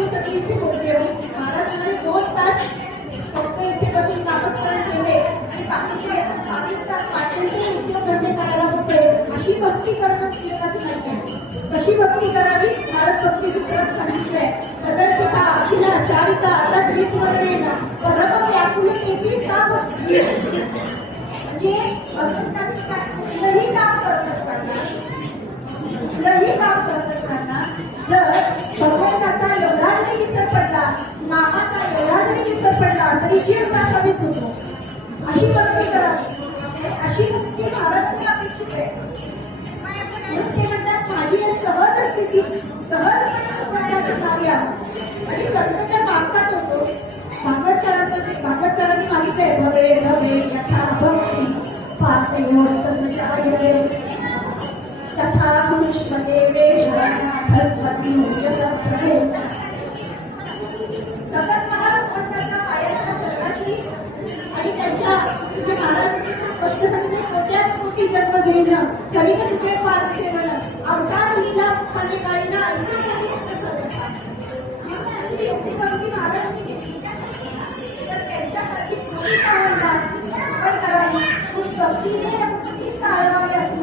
भक्ती सगळी इथे होते आणि महाराजांनी 2 तास फक्त इथे बसून नामस्मरण केले आणि बाकीचे 22 तास पाठ्यांचे उद्योग धंदे करायला होते. अशी भक्ती करणं उपयोगाचं नाही आहे. कशी भक्ती करावी भारत भक्ती सूत्रात सांगितलंय. सदर्पिता अखिला चारिता तद्विस्मरणेन परम व्याकुलतेची सा भक्ती. म्हणजे भगवंताचं कुठलंही काम करत असताना जर भगवंताचा एवढा जरी विसर पडला, नामाचा एवढा जरी विसर पडला तरी जीव कमीच होतो. अशी भक्ती करावी. अशी भक्ती महाराजांनी अपेक्षित आहे. ते म्हणतात माझी सहज स्थिती सहजपणे सुखाच्या नावी आणि संतांच्या मागतात होतो. भागवतकारांनी मागितलंय भवे भवे यथा भक्ती पार्थयोत्तमचार्य तथा पुष्पदेवेश्वरनाथपती सतत मला भगवंताच्या पायाच्या चरणाची आणि त्यांच्या जे महाराजांनी स्पष्ट सांगितले कोट्याच कोटी जन्म घेणं कधी कधी ते पार सेवणं अवतार लीला खाणे गायना असे काही अशी योग्य भक्ती महाराजांनी घेतली. तर त्यांच्यासाठी थोडी करावी भक्तीने भक्ती साळवावी असं